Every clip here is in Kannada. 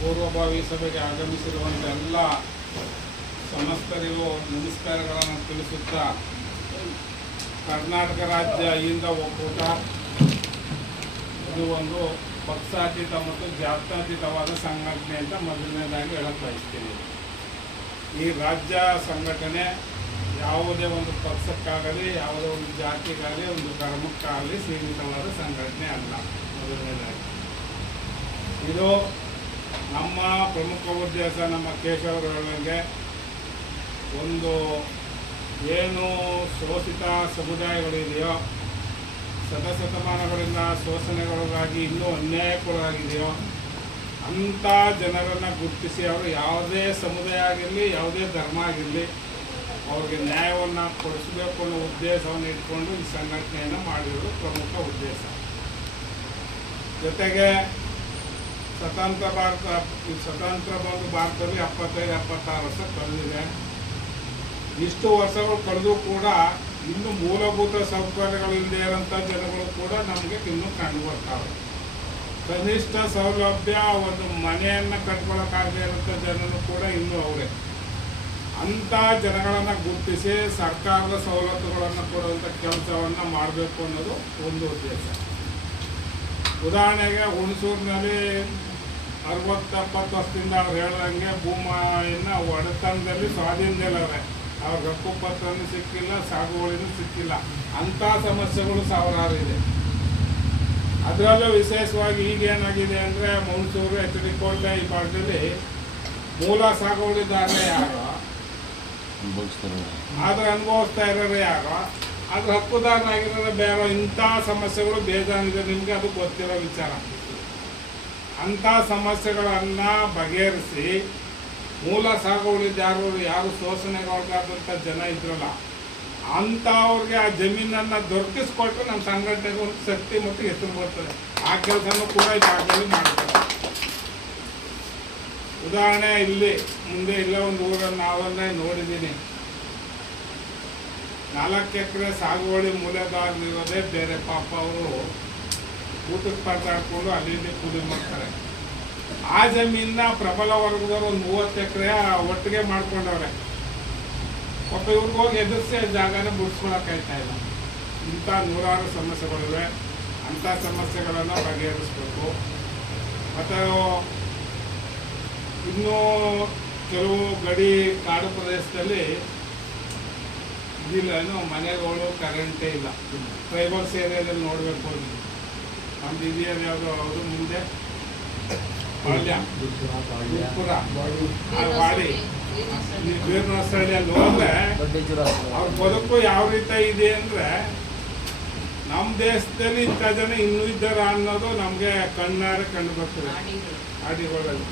ಪೂರ್ವಭಾವಿ ಸಭೆಗೆ ಆಗಮಿಸಿರುವಂಥ ಎಲ್ಲ ಸಮಸ್ತರಿಗೂ ನಮಸ್ಕಾರಗಳನ್ನು ತಿಳಿಸುತ್ತಾ, ಕರ್ನಾಟಕ ರಾಜ್ಯ ಅಹಿಂದ ಒಕ್ಕೂಟ ಇದು ಒಂದು ಪಕ್ಷಾತೀತ ಮತ್ತು ಜಾತ್ಯತೀತವಾದ ಸಂಘಟನೆ ಅಂತ ಮೊದಲನೇದಾಗಿ ಹೇಳಕ್ಕೆ ಬಯಸ್ತೀನಿ. ಈ ರಾಜ್ಯ ಸಂಘಟನೆ ಯಾವುದೇ ಒಂದು ಪಕ್ಷಕ್ಕಾಗಲಿ, ಯಾವುದೇ ಒಂದು ಜಾತಿಗಾಗಲಿ, ಒಂದು ಧರ್ಮಕ್ಕಾಗಲಿ ಸೀಮಿತವಾದ ಸಂಘಟನೆ ಅಲ್ಲ. ಮೊದಲನೇದಾಗಿ ಇದು ನಮ್ಮ ಪ್ರಮುಖ ಉದ್ದೇಶ, ನಮ್ಮ ಕೇಶವರೊಳಗೆ ಒಂದು ಏನು ಶೋಷಿತ ಸಮುದಾಯಗಳಿದೆಯೋ, ಶತಶತಮಾನಗಳಿಂದ ಶೋಷಣೆಗೊಳಗಾಗಿ ಇನ್ನೂ ಅನ್ಯಾಯಕ್ಕೊಳಗಾಗಿದೆಯೋ ಅಂಥ ಜನರನ್ನು ಗುರುತಿಸಿ ಅವರು ಯಾವುದೇ ಸಮುದಾಯ ಆಗಿರಲಿ, ಯಾವುದೇ ಧರ್ಮ ಆಗಿರಲಿ, ಅವ್ರಿಗೆ ನ್ಯಾಯವನ್ನು ಕೊಡಿಸಬೇಕು ಅನ್ನೋ ಉದ್ದೇಶವನ್ನು ಇಟ್ಕೊಂಡು ಈ ಸಂಘಟನೆಯನ್ನು ಮಾಡಿರೋದು ಪ್ರಮುಖ ಉದ್ದೇಶ. ಜೊತೆಗೆ ಸ್ವತಂತ್ರ ಬಂದು ಭಾರತದಲ್ಲಿ 75-76 ವರ್ಷ ಕಳೆದಿದೆ. ಇಷ್ಟು ವರ್ಷಗಳು ಕಳೆದು ಕೂಡ ಇನ್ನೂ ಮೂಲಭೂತ ಸೌಕರ್ಯಗಳಿಲ್ಲದೆ ಇರೋಂಥ ಜನಗಳು ಕೂಡ ನಮಗೆ ಇನ್ನೂ ಕಂಡು ಬರ್ತಾವೆ. ಕನಿಷ್ಠ ಸೌಲಭ್ಯ, ಒಂದು ಮನೆಯನ್ನು ಕಟ್ಕೊಳ್ಳೋಕ್ಕಾಗದೇ ಇರೋಂಥ ಜನರು ಕೂಡ ಇನ್ನೂ ಅವರೇ. ಅಂಥ ಜನಗಳನ್ನು ಗುರುತಿಸಿ ಸರ್ಕಾರದ ಸವಲತ್ತುಗಳನ್ನು ಕೊಡುವಂಥ ಕೆಲಸವನ್ನು ಮಾಡಬೇಕು ಅನ್ನೋದು ಒಂದು ಉದ್ದೇಶ. ಉದಾಹರಣೆಗೆ ಹುಣಸೂರಿನಲ್ಲಿ 60-70 ವರ್ಷದಿಂದ ಅವ್ರು ಹೇಳ್ದಂಗೆ ಭೂಮಿಯನ್ನು ಒಡೆತನದಲ್ಲಿ ಸ್ವಾಧೀನದಲ್ಲವೆ, ಅವ್ರಿಗೆ ಹಕ್ಕುಪತ್ರನೂ ಸಿಕ್ಕಿಲ್ಲ, ಸಾಗುವಳಿನೂ ಸಿಕ್ಕಿಲ್ಲ. ಅಂಥ ಸಮಸ್ಯೆಗಳು ಸಾವಿರಾರು ಇದೆ. ಅದರಲ್ಲೂ ವಿಶೇಷವಾಗಿ ಈಗೇನಾಗಿದೆ ಅಂದರೆ ಹುಣಸೂರು, HD ಕೋಟೆ ಈ ಭಾಗದಲ್ಲಿ ಮೂಲ ಸಾಗುವಳಿದಾರರೇ ಯಾರು, ಆದರೆ ಅನುಭವಿಸ್ತಾ ಇರೋರು ಯಾರು, ಅದ್ರ ಹಕ್ಕುದಾರನಾಗಿರೋರು ಬೇರೆ. ಇಂಥ ಸಮಸ್ಯೆಗಳು ಬೇಜಾನಿದೆ, ನಿಮಗೆ ಅದು ಗೊತ್ತಿರೋ ವಿಚಾರ. ಅಂಥ ಸಮಸ್ಯೆಗಳನ್ನು ಬಗೆಹರಿಸಿ ಮೂಲ ಸಾಗುವಳಿದಾರರು ಯಾರು ಶೋಷಣೆಗೊಳಗಾದಂಥ ಜನ ಇದ್ರಲ್ಲ ಅಂಥವ್ರಿಗೆ ಆ ಜಮೀನನ್ನು ದೊರಕಿಸ್ಕೊಟ್ರೆ ನಮ್ಮ ಸಂಘಟನೆಗೆ ಒಂದು ಶಕ್ತಿ ಮತ್ತು ಹೆಸರು ಬರ್ತದೆ. ಆ ಕೆಲಸನೂ ಕೂಡ ಈ ಭಾಗದಲ್ಲಿ ಮಾಡ್ತಾರೆ. ಉದಾಹರಣೆ ಇಲ್ಲಿ ಮುಂದೆ ಇಲ್ಲ ಒಂದು ಊರನ್ನು ನಾವನ್ನೇ ನೋಡಿದ್ದೀನಿ. 4 ಎಕರೆ ಸಾಗುವಳಿ ಮೂಲೆದಾರರಿರೋದೇ ಬೇರೆ. ಪಾಪ ಅವರು ಊಟಕ್ಕೆ ಪರದಾಡ್ಕೊಂಡು ಅಲ್ಲಿ ಕೂಲಿ ಮಾಡ್ತಾರೆ. ಆ ಜಮೀನ ಪ್ರಬಲ ವರ್ಗದವರು ಒಂದು 30 ಎಕರೆ ಒಟ್ಟಿಗೆ ಮಾಡ್ಕೊಂಡವ್ರೆ. ಪಾಪ ಇವ್ರಿಗೆ ಹೋಗಿ ಎದುರಿಸಿ ಆ ಜಾಗನ ಬಿಡಿಸ್ಕೊಳಕ್ಕಾಯ್ತಾ ಇಲ್ಲ. ಇಂಥ ನೂರಾರು ಸಮಸ್ಯೆಗಳಿವೆ. ಅಂಥ ಸಮಸ್ಯೆಗಳನ್ನು ಬಗೆಹರಿಸ್ಬೇಕು. ಮತ್ತು ಇನ್ನೂ ಕೆಲವು ಗಡಿ ಕಾಡು ಪ್ರದೇಶದಲ್ಲಿ ಇದಿಲ್ಲ, ಏನು ಮನೆಗಳು ಕರೆಂಟೇ ಇಲ್ಲ. ಟ್ರೈಬಲ್ಸ್ ಏರಿಯಾದಲ್ಲಿ ನೋಡಬೇಕು ಹೋಗಿ ನಮ್ದು ಇದೆಯಲ್ಲ ಯಾವುದು ಅವರು ಮುಂದೆ ಪಾಳ್ಯ ಗುರುಪುರ ವಾಡಿ ವೀರನಹಳ್ಳಿಯಲ್ಲಿ ಹೋದ್ರೆ ಅವ್ರ ಬದುಕು ಯಾವ ರೀತಿ ಇದೆ ಅಂದರೆ, ನಮ್ಮ ದೇಶದಲ್ಲಿ ಇಂಥ ಜನ ಇನ್ನೂ ಇದ್ದಾರ ಅನ್ನೋದು ನಮಗೆ ಕಣ್ಣಾರೆ ಕಂಡು ಬರ್ತದೆ. ಆಡಿಗಳಲ್ಲಿ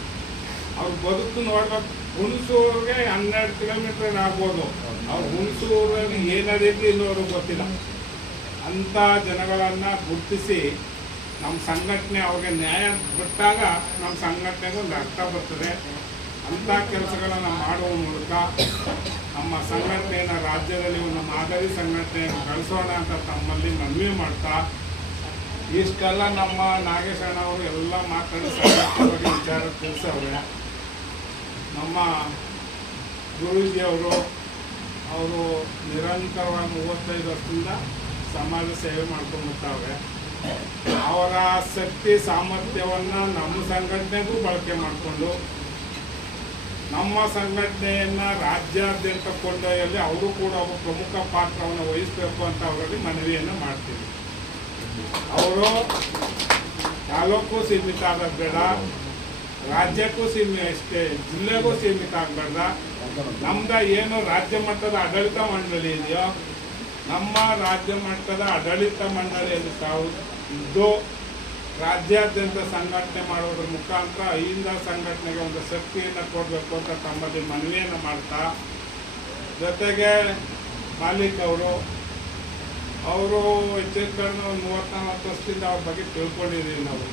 ಅವ್ರ ಬದುಕು ನೋಡ್ಬೇಕು. ಹುಣಸೂರಿಗೆ 12 ಕಿಲೋಮೀಟರ್ ಆಗ್ಬೋದು. ಅವ್ರು ಹುಣಸೂರಲ್ಲಿ ಏನಾದಿರಲಿ ಇನ್ನೋರು ಗೊತ್ತಿಲ್ಲ. ಅಂಥ ಜನಗಳನ್ನು ಗುರುತಿಸಿ ನಮ್ಮ ಸಂಘಟನೆ ಅವ್ರಿಗೆ ನ್ಯಾಯ ಬಿಟ್ಟಾಗ ನಮ್ಮ ಸಂಘಟನೆಗೆ ಒಂದು ಅರ್ಥ ಬರ್ತದೆ. ಅಂಥ ಕೆಲಸಗಳನ್ನು ಮಾಡುವ ಮೂಲಕ ನಮ್ಮ ಸಂಘಟನೆಯನ್ನು ರಾಜ್ಯದಲ್ಲಿ ಒಂದು ಮಾದರಿ ಸಂಘಟನೆಯನ್ನು ಬೆಳೆಸೋಣ ಅಂತ ತಮ್ಮಲ್ಲಿ ಮನವಿ ಮಾಡ್ತಾ, ಇಷ್ಟೆಲ್ಲ ನಮ್ಮ ನಾಗೇಶ್ ಅಣ್ಣವರು ಎಲ್ಲ ಮಾತಾಡಿ ಸಂಘಟನೆ ಬಗ್ಗೆ ವಿಚಾರ ತಿಳಿಸವ್ರೆ. ನಮ್ಮ ಗುರೂಜಿಯವರು ನಿರಂತರವಾಗಿ 35 ವರ್ಷದಿಂದ ಸಮಾಜ ಸೇವೆ ಮಾಡ್ಕೊಂಡ್ಬರ್ತಾವೆ. ಅವರ ಶಕ್ತಿ ಸಾಮರ್ಥ್ಯವನ್ನು ನಮ್ಮ ಸಂಘಟನೆಗೂ ಬಳಕೆ ಮಾಡಿಕೊಂಡು ನಮ್ಮ ಸಂಘಟನೆಯನ್ನು ರಾಜ್ಯಾದ್ಯಂತ ಕೊಂಡೊಯ್ಯಲ್ಲಿ ಅವರು ಕೂಡ ಒಬ್ಬ ಪ್ರಮುಖ ಪಾತ್ರವನ್ನು ವಹಿಸಬೇಕು ಅಂತ ಅವರಲ್ಲಿ ಮನವಿಯನ್ನು ಮಾಡ್ತೀವಿ. ಅವರು ತಾಲೂಕು ಸೀಮಿತ ಆಗೋದು ಬೇಡ, ರಾಜ್ಯಕ್ಕೂ ಅಷ್ಟೇ ಜಿಲ್ಲೆಗೂ ಸೀಮಿತ ಆಗಬೇಡ. ನಮ್ದು ಏನು ರಾಜ್ಯ ಮಟ್ಟದ ಆಡಳಿತ ಮಂಡಳಿ ಇದೆಯೋ, ನಮ್ಮ ರಾಜ್ಯ ಮಟ್ಟದ ಆಡಳಿತ ಮಂಡಳಿಯಲ್ಲಿ ತಾವು ಇದ್ದು ರಾಜ್ಯಾದ್ಯಂತ ಸಂಘಟನೆ ಮಾಡೋದ್ರ ಮುಖಾಂತರ ಅಹಿಂದ ಸಂಘಟನೆಗೆ ಒಂದು ಶಕ್ತಿಯನ್ನು ಕೊಡಬೇಕು ಅಂತ ತಮ್ಮಲ್ಲಿ ಮನವಿಯನ್ನು ಮಾಡ್ತಾ, ಜೊತೆಗೆ ಮಾಲೀಕ್ ಅವರು ಹೆಚ್ಚೆಚ್ಚು 30-40 ವರ್ಷದಿಂದ ಅವ್ರ ಬಗ್ಗೆ ತಿಳ್ಕೊಂಡಿದ್ದೀವಿ ನಾವು.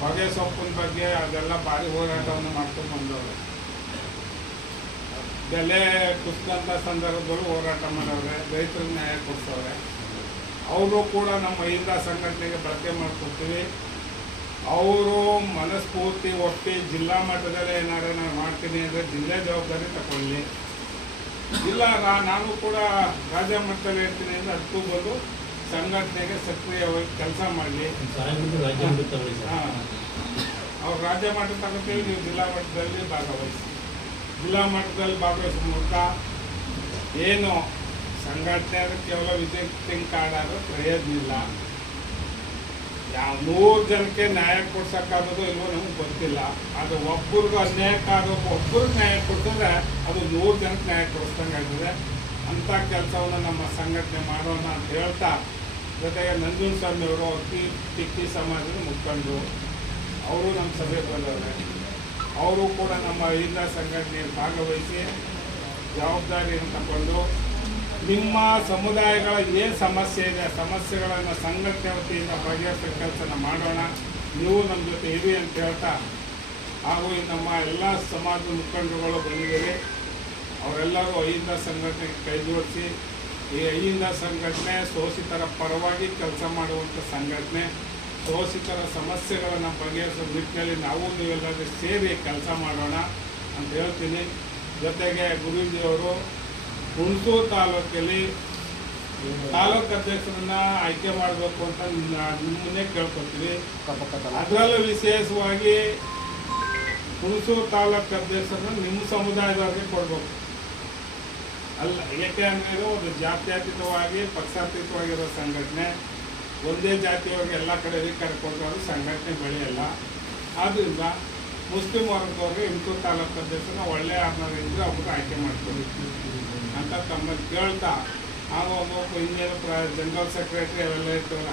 ಹೊಗೆ ಸೊಪ್ಪಿನ ಬಗ್ಗೆ ಅದೆಲ್ಲ ಭಾರಿ ಹೋರಾಟವನ್ನು ಮಾಡ್ಕೊಂಡು ಬಂದವ್ರೆ. ಬೆಲೆ ಕುಸಿದಂಥ ಸಂದರ್ಭದಲ್ಲೂ ಹೋರಾಟ ಮಾಡವ್ರೆ, ರೈತರಿಗೆ ನ್ಯಾಯ ಕೊಡಿಸವ್ರೆ. ಅವರು ಕೂಡ ನಮ್ಮ ಅಹಿಂದ ಸಂಘಟನೆಗೆ ಬಳಕೆ ಮಾಡ್ಕೊಡ್ತೀವಿ. ಅವರು ಮನಸ್ಫೂರ್ತಿ ಒಪ್ಪಿ ಜಿಲ್ಲಾ ಮಟ್ಟದಲ್ಲಿ ಏನಾರು ನಾನು ಮಾಡ್ತೀನಿ ಅಂದರೆ ಜಿಲ್ಲೆ ಜವಾಬ್ದಾರಿ ತಗೊಳ್ಳಿ, ಇಲ್ಲ ನಾನು ಕೂಡ ರಾಜ್ಯ ಮಟ್ಟದಲ್ಲಿ ಹೇಳ್ತೀನಿ ಅಂದರೆ ಅದಕ್ಕೂ ಬಂದು ಸಂಘಟನೆಗೆ ಸಕ್ರಿಯವಾಗಿ ಕೆಲಸ ಮಾಡಲಿ. ಅವ್ರು ರಾಜ್ಯ ಮಟ್ಟ ತಗೋತೀವಿ, ನೀವು ಜಿಲ್ಲಾ ಮಟ್ಟದಲ್ಲಿ ಭಾಗವಹಿಸಿ. ಜಿಲ್ಲಾ ಮಟ್ಟದಲ್ಲಿ ಭಾಗವಹಿಸೋ ಮೂಲಕ ಏನು ಸಂಘಟನೆ ಅಂದರೆ ಕೇವಲ ವಿಸಿಟಿಂಗ್ ಕಾರ್ಡ್ ಆದರೂ ಪ್ರಯೋಜನ ಇಲ್ಲ. ಯಾವ 100 ಜನಕ್ಕೆ ನ್ಯಾಯ ಕೊಡ್ಸೋಕ್ಕಾಗೋದು ಇಲ್ವೋ ನಮ್ಗೆ ಗೊತ್ತಿಲ್ಲ. ಅದು ಒಬ್ಬರಿಗೂ ಅನ್ಯಾಯಕ್ಕಾಗೋ ಒಬ್ಬರಿಗೆ ನ್ಯಾಯ ಕೊಡ್ಸಿದ್ರೆ ಅದು 100 ಜನಕ್ಕೆ ನ್ಯಾಯ ಕೊಡಿಸ್ದಂಗೆ ಆಗ್ತದೆ. ಅಂಥ ಕೆಲಸವನ್ನು ನಮ್ಮ ಸಂಘಟನೆ ಮಾಡೋಣ ಅಂತ ಹೇಳ್ತಾ, ಜೊತೆಗೆ ನಂಜುಂಡಸ್ವಾಮಿ ಅವರು ತಿಕ್ಕಿ ಸಮಾಜದ ಮುಖಂಡರು, ಅವರು ನಮ್ಮ ಸಭೆ ಬಂದವ್ರೆ. ಅವರು ಕೂಡ ನಮ್ಮ ಅಹಿಂದ ಸಂಘಟನೆಯಲ್ಲಿ ಭಾಗವಹಿಸಿ ಜವಾಬ್ದಾರಿಯನ್ನು ತಗೊಂಡು ನಿಮ್ಮ ಸಮುದಾಯಗಳ ಏನು ಸಮಸ್ಯೆ ಇದೆ ಸಮಸ್ಯೆಗಳನ್ನು ಸಂಘಟನೆ ವತಿಯಿಂದ ಬಗೆಹರಿಸೋ ಕೆಲಸನ ಮಾಡೋಣ, ನೀವು ನಮ್ಮ ಜೊತೆ ಇರಿ ಅಂತ ಹೇಳ್ತಾ, ಹಾಗೂ ನಮ್ಮ ಎಲ್ಲ ಸಮಾಜದ ಮುಖಂಡರುಗಳು ಬಂದಿದ್ದೀರಿ. ಅವರೆಲ್ಲರೂ ಅಹಿಂದ ಸಂಘಟನೆಗೆ ಕೈ ಜೋಡಿಸಿ, ಈ ಅಹಿಂದ ಸಂಘಟನೆ ಶೋಷಿತರ ಪರವಾಗಿ ಕೆಲಸ ಮಾಡುವಂಥ ಸಂಘಟನೆ. ಶೋಷಿತರ ಸಮಸ್ಯೆಗಳನ್ನು ಬಗೆಹರಿಸೋ ನಿಟ್ಟಿನಲ್ಲಿ ನಾವು ನೀವೆಲ್ಲರೂ ಸೇರಿ ಕೆಲಸ ಮಾಡೋಣ ಅಂತ ಹೇಳ್ತೀನಿ. ಜೊತೆಗೆ ಗುರೂಜಿಯವರು ಹುಣಸೂರು ತಾಲೂಕಲ್ಲಿ ತಾಲೂಕು ಅಧ್ಯಕ್ಷರನ್ನ ಆಯ್ಕೆ ಮಾಡಬೇಕು ಅಂತ ನಿಮ್ಮನ್ನೇ ಕೇಳ್ಕೊತೀವಿ. ಅದರಲ್ಲೂ ವಿಶೇಷವಾಗಿ ಹುಣಸೂರು ತಾಲೂಕು ಅಧ್ಯಕ್ಷರನ್ನ ನಿಮ್ಮ ಸಮುದಾಯದವ್ರಿಗೆ ಕೊಡಬೇಕು. ಅಲ್ಲ, ಏಕೆ ಅಂದರೆ ಒಂದು ಜಾತ್ಯತೀತವಾಗಿ ಪಕ್ಷಾತೀತವಾಗಿರೋ ಸಂಘಟನೆ, ಒಂದೇ ಜಾತಿಯವ್ರಿಗೆ ಎಲ್ಲ ಕಡೆ ಅಧಿಕಾರ ಕೊಟ್ಟರು ಸಂಘಟನೆ ಬೆಳೆಯಲ್ಲ. ಆದ್ದರಿಂದ ಮುಸ್ಲಿಂ ವರ್ಗದವ್ರಿಗೆ ಹುಣಸೂರು ತಾಲೂಕು ಅಧ್ಯಕ್ಷರನ್ನ ಒಳ್ಳೆಯ ಆತ್ಮದಿಂದ ಅವ್ರಿಗೆ ಆಯ್ಕೆ ಮಾಡ್ಕೊಳ್ಳಿ ಅಂತ ತಮ್ಮಲ್ಲಿ ಕೇಳ್ತಾ, ಆಗ ಇನ್ನೇನು ಜನರಲ್ ಸೆಕ್ರೆಟರಿ ಅವೆಲ್ಲ ಇರ್ತವಲ್ಲ,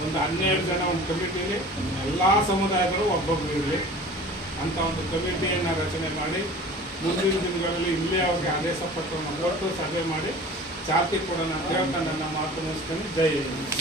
ಒಂದು 12 ಜನ ಒಂದು ಕಮಿಟಿಲಿ ಎಲ್ಲ ಸಮುದಾಯಗಳು ಒಬ್ಬೊಬ್ಬರು ಇರಲಿ ಅಂತ ಒಂದು ಕಮಿಟಿಯನ್ನು ರಚನೆ ಮಾಡಿ ಮುಂದಿನ ದಿನಗಳಲ್ಲಿ ಇಲ್ಲೇ ಅವ್ರಿಗೆ ಆದೇಶ ಪತ್ರವನ್ನು ಕೊಟ್ಟು ಸಭೆ ಮಾಡಿ ಚಾಲ್ತಿ ಕೊಡೋಣ ಅಂತ ಹೇಳ್ತಾ ನನ್ನ ಮಾತು ಮುಗಿಸ್ತೀನಿ. ಜೈ ಹಿಂದ್.